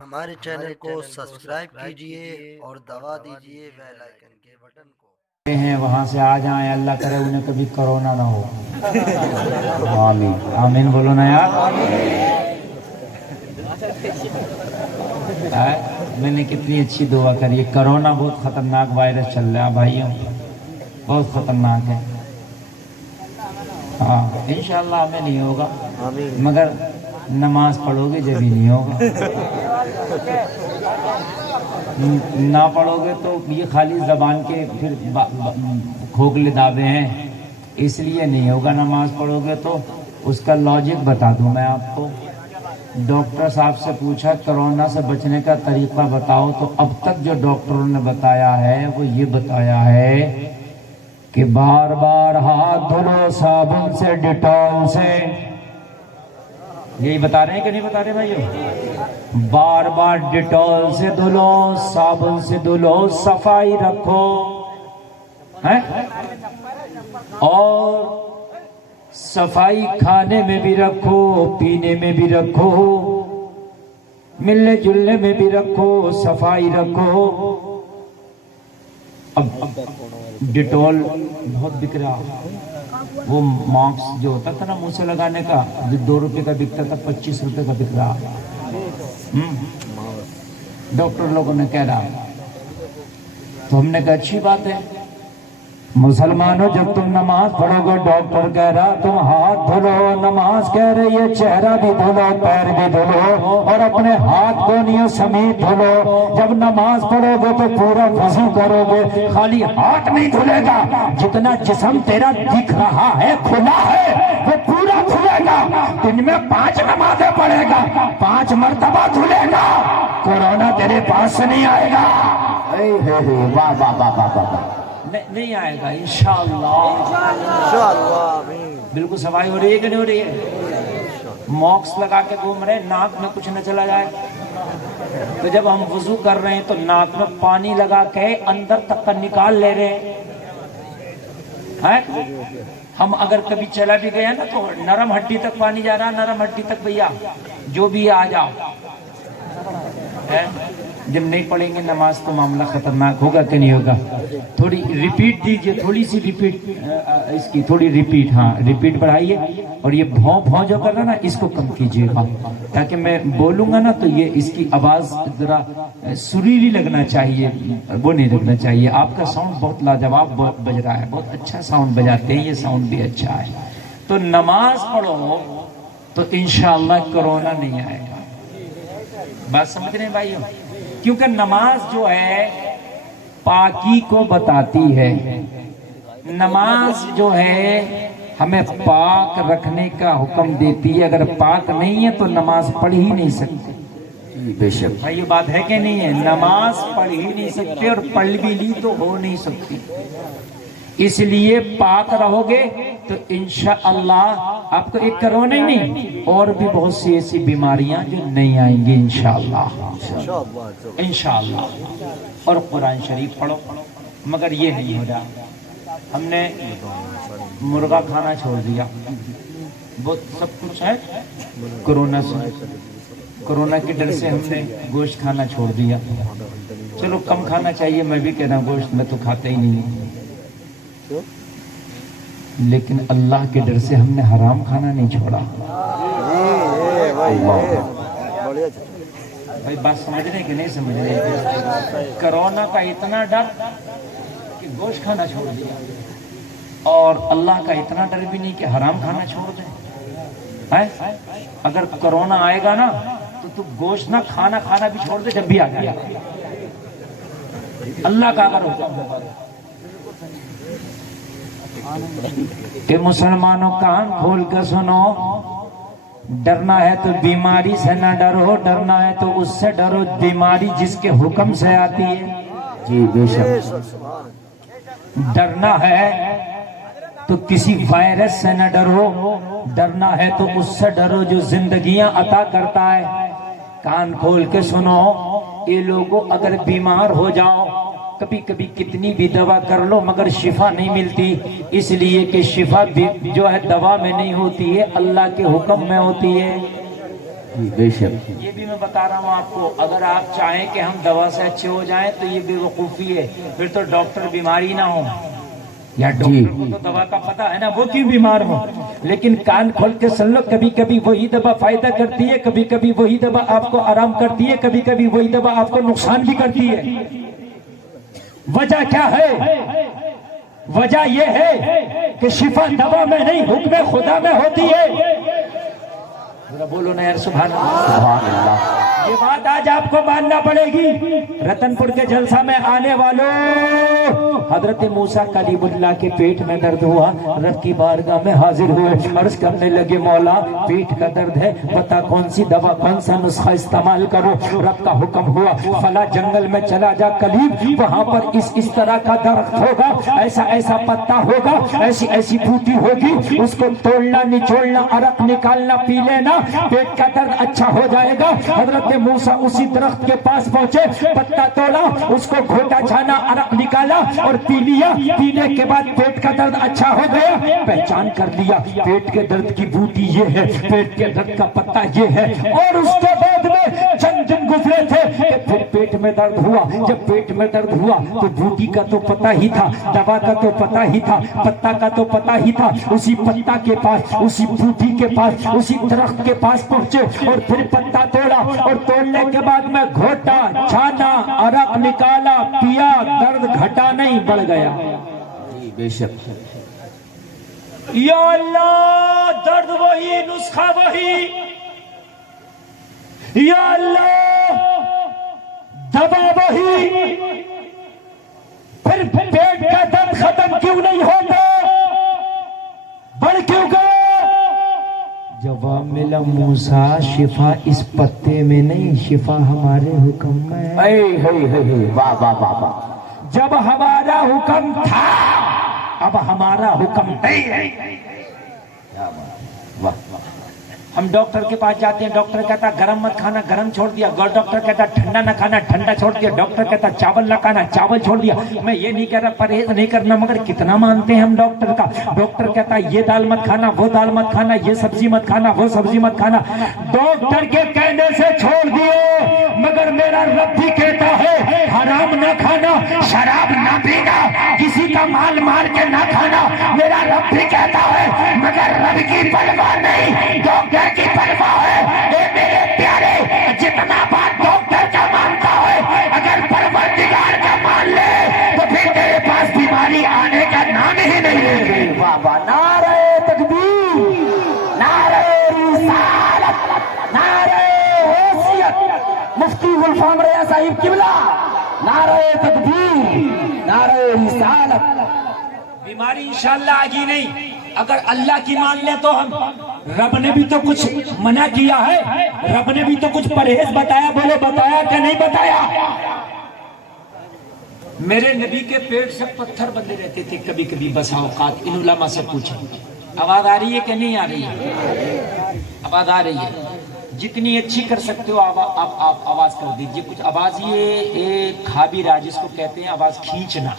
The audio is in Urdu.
ہمارے چینل کو سبسکرائب کیجئے اور دبا دیجئے بیل آئیکن کے بٹن کو۔ ہیں وہاں سے آ جائیں، اللہ کرے انہیں کبھی کرونا نہ ہو۔ آمین آمین بولو نا یار۔ میں نے کتنی اچھی دعا کری ہے۔ کرونا بہت خطرناک وائرس چل رہا ہے بھائیوں، بہت خطرناک ہے۔ ہاں انشاءاللہ ہمیں نہیں ہوگا، مگر نماز پڑھو گے جب ہی نہیں ہوگا۔ نہ پڑھو گے تو یہ خالی زبان کے پھر کھوکھلے دعوے ہیں، اس لیے نہیں ہوگا۔ نماز پڑھو گے تو اس کا لاجک بتا دوں میں آپ کو۔ ڈاکٹر صاحب سے پوچھا کرونا سے بچنے کا طریقہ بتاؤ، تو اب تک جو ڈاکٹروں نے بتایا ہے وہ یہ بتایا ہے کہ بار بار ہاتھ دھلو صابن سے، ڈیٹول سے۔ یہی بتا رہے ہیں کہ نہیں بتا رہے بھائیو؟ بار بار ڈیٹول سے دھلو، صابن سے دھلو، صفائی رکھو، اور صفائی کھانے میں بھی رکھو، پینے میں بھی رکھو، ملنے جلنے میں بھی رکھو، صفائی رکھو۔ اب ڈیٹول بہت بک رہا، وہ ماسک جو ہوتا تھا نا منہ سے لگانے کا، جو 2 روپے کا بکتا تھا 25 روپے کا بک رہا۔ ڈاکٹر لوگوں نے کہہ رہا، تو ہم نے کہا اچھی بات ہے مسلمانوں، جب تم نماز پڑھو گے ڈاکٹر کہہ رہا تم ہاتھ دھلو، نماز کہہ رہی ہے چہرہ بھی دھلو، پیر بھی دھلو، اور اپنے ہاتھ گونیوں سمیت دھلو۔ جب نماز پڑھو گے تو پورا وضو کرو گے، خالی ہاتھ نہیں دھلے گا، جتنا جسم تیرا دکھ رہا ہے کھلا ہے وہ پورا دھلے گا۔ دن میں 5 نمازیں پڑھے گا، 5 مرتبہ دھلے گا، کورونا تیرے پاس سے نہیں آئے گا۔ واہ واہ واہ واہ واہ، نہیں آئے گا انشاءاللہ۔ بالکل صفائی ہو رہی ہے کہ نہیں ہو رہی ہے؟ ماسک لگا کے گھوم رہے ہیں، ناک میں کچھ نہ چلا جائے۔ تو جب ہم وضو کر رہے ہیں تو ناک میں پانی لگا کے اندر تک کا نکال لے رہے ہیں۔ ہم اگر کبھی چلا بھی گئے نا تو نرم ہڈی تک پانی جا رہا، نرم ہڈی تک بھیا جو بھی آ جاؤ۔ جب نہیں پڑھیں گے نماز تو معاملہ خطرناک ہوگا کہ نہیں ہوگا؟ تھوڑی ریپیٹ دیجئے، تھوڑی سی ریپیٹ اس کی، تھوڑی ریپیٹ، ہاں ریپیٹ بڑھائیے، اور یہ بھوں بھوں جو کر رہا نا اس کو کم کیجئے گا، تاکہ میں بولوں گا نا تو یہ اس کی آواز ذرا سریلی لگنا چاہیے، وہ نہیں لگنا چاہیے۔ آپ کا ساؤنڈ بہت لاجواب بج رہا ہے، بہت اچھا ساؤنڈ بجاتے ہیں، یہ ساؤنڈ بھی اچھا ہے۔ تو نماز پڑھو تو انشاءاللہ کرونا نہیں آئے گا۔ بات سمجھ رہے ہیں بھائیو؟ کیونکہ نماز جو ہے پاکی کو بتاتی ہے، نماز جو ہے ہمیں پاک رکھنے کا حکم دیتی ہے۔ اگر پاک نہیں ہے تو نماز پڑھ ہی نہیں سکتے۔ بے شک بھائی یہ بات ہے کہ نہیں ہے؟ نماز پڑھ ہی نہیں سکتے، اور پڑھ بھی لی تو ہو نہیں سکتی۔ اس لیے پاک رہو گے تو انشاءاللہ آپ کو ایک کرونا ہی نہیں، اور بھی بہت سی ایسی بیماریاں جو نہیں آئیں گی انشاءاللہ، انشاءاللہ۔ اور قرآن شریف پڑھو، مگر یہ نہیں ہو رہا۔ ہم نے مرغا کھانا چھوڑ دیا، بہت سب کچھ ہے کرونا سے، کرونا کے ڈر سے ہم نے گوشت کھانا چھوڑ دیا۔ چلو کم کھانا چاہیے، میں بھی کہہ رہا ہوں گوشت میں تو کھاتا ہی نہیں ہوں، لیکن اللہ کے ڈر سے ہم نے حرام کھانا نہیں چھوڑا۔ بھائی بات سمجھ رہے ہیں کہ نہیں سمجھ رہے؟ کرونا کا اتنا ڈر کہ گوشت کھانا چھوڑ دیا، اور اللہ کا اتنا ڈر بھی نہیں کہ حرام کھانا چھوڑ دیں۔ اگر کرونا آئے گا نا تو گوشت نہ کھانا بھی چھوڑ دے جب بھی آ جائے، اللہ کا اگر حکم ہوگا۔ کہ مسلمانوں کان کھول کر سنو، ڈرنا ہے تو بیماری سے نہ ڈرو، ڈرنا ہے تو اس سے ڈرو بیماری جس کے حکم سے آتی ہے۔ جی بے شک۔ ڈرنا ہے تو کسی وائرس سے نہ ڈرو، ڈرنا ہے تو اس سے ڈرو جو زندگیاں عطا کرتا ہے۔ کان کھول کے سنو، یہ لوگوں اگر بیمار ہو جاؤ، کبھی کبھی کتنی بھی دوا کر لو مگر شفا نہیں ملتی، اس لیے کہ شفا جو ہے دوا میں نہیں ہوتی ہے، اللہ کے حکم میں ہوتی ہے۔ بے شک یہ بھی میں بتا رہا ہوں آپ کو، اگر آپ چاہیں کہ ہم دوا سے اچھے ہو جائیں تو یہ بے وقوفی ہے، پھر تو ڈاکٹر بیماری نہ ہو، یا ڈاکٹر کو تو دوا کا پتہ ہے نا وہ کیوں بیمار ہو، لیکن کان کھول کے سن لو، کبھی کبھی وہی دوا فائدہ کرتی ہے، کبھی کبھی وہی دوا آپ کو آرام کرتی ہے، کبھی کبھی وہی دوا آپ کو نقصان بھی کرتی ہے۔ وجہ کیا ہے؟ وجہ یہ ہے کہ شفا دوا میں نہیں حکم خدا میں ہوتی ہے۔ ذرا بولو نا یار سبحان اللہ۔ یہ بات آج آپ کو ماننا پڑے گی۔ رتن پور کے جلسہ میں آنے والوں، حضرت موسیٰ کلیم اللہ کے پیٹ میں درد ہوا، رب کی بارگاہ میں حاضر ہوئے، عرض کرنے لگے مولا پیٹ کا درد ہے، بتا کون سی دوا کون سا نسخہ استعمال کرو۔ رب کا حکم ہوا فلاں جنگل میں چلا جا کلیم، وہاں پر اس طرح کا درخت ہوگا، ایسا ایسا پتا ہوگا، ایسی ایسی بوٹی ہوگی، اس کو توڑنا نچوڑنا عرق نکالنا پی لینا، پیٹ کا درد اچھا ہو جائے گا۔ حضرت موسیٰ اسی درخت کے پاس پہنچے، پتا توڑا، اس کو گھوٹا چھانا، عرق نکالا اور پی لیا۔ پینے کے بعد پیٹ کا درد اچھا ہو گیا، پہچان کر لیا پیٹ کے درد کی بوٹی یہ ہے، پیٹ کے درد کا پتا یہ ہے۔ اور اس کے بعد میں چند دن گزرے تھے کہ پھر پیٹ میں درد ہوا۔ جب پیٹ میں درد ہوا تو بوٹی کا تو پتا ہی تھا، دوا کا تو پتا ہی تھا، پتا کا تو پتا ہی تھا۔ اسی پتا کے پاس، اسی بوٹی کے پاس، اسی درخت کے پاس پہنچے اور پھر پتا توڑا، اور توڑنے کے بعد میں گھوٹا چھانا، عرق نکالا، پیا، درد گھٹا نہیں بڑھ گیا۔ بے شک یا اللہ، درد وہی، نسخہ وہی، یا اللہ دوا وہی، پھر پیٹ کا درد ختم کیوں نہیں ہوتا، بڑھ کیوں گیا؟ جواب ملا موسیٰ شفا اس پتے میں نہیں، شفا ہمارے حکم میں ہے۔ واہ واہ واہ واہ، جب ہمارا حکم تھا اب ہمارا حکم نہیں ہے۔ ہم ڈاکٹر کے پاس جاتے ہیں، ڈاکٹر کہتا گرم مت کھانا، گرم چھوڑ دیا، ڈاکٹر کہتا ٹھنڈا نہ کھانا، ٹھنڈا چھوڑ دیا، ڈاکٹر کہتا چاول نہ کھانا، چاول چھوڑ دیا۔ میں یہ نہیں کہہ رہا پرہیز نہیں کرنا، مگر کتنا مانتے ہیں ہم ڈاکٹر کا۔ ڈاکٹر کہتا یہ دال مت کھانا، وہ دال مت کھانا، یہ سبزی مت کھانا، وہ سبزی مت کھانا، ڈاکٹر کے کہنے سے چھوڑ دیے، مگر میرا رب بھی کہتا ہے حرام نہ کھانا، شراب نہ پینا، کسی کا مال مار کے نہ کھانا، میرا رب بھی کہتا ہے، مگر رب کی پرواہ نہیں، ڈاکٹر کی پرواہ ہے۔ اے میرے پیارے، جتنا بات ڈاکٹر کا مانتا ہے، اگر پروردگار کا مان لے تو پھر تیرے پاس بیماری آنے کا نام ہی نہیں ہے۔ بابا نعرہ تکبیر، نعرہ رسالت، نعرہ حیثیت، مفتی غلفام ریا صاحب قبلہ، نعرہ تکبیر، نعرہ رسالت۔ بیماری انشاءاللہ آگی نہیں، اگر اللہ کی مان لے تو ہم، رب نے بھی تو کچھ منع کیا ہے، رب نے بھی تو کچھ پرہیز بتایا، بولے بتایا کہ نہیں بتایا؟ میرے نبی کے پیٹ سے پتھر بندے رہتے تھے کبھی کبھی بسا اوقات، ان علماء سے پوچھیں۔ آواز آ رہی ہے کہ نہیں آ رہی ہے؟ آواز آ رہی ہے؟ جتنی اچھی کر سکتے ہو آپ آواز کر دیجئے۔ کچھ آواز یہ کھا بھی رہا جس کو کہتے ہیں آواز کھینچنا۔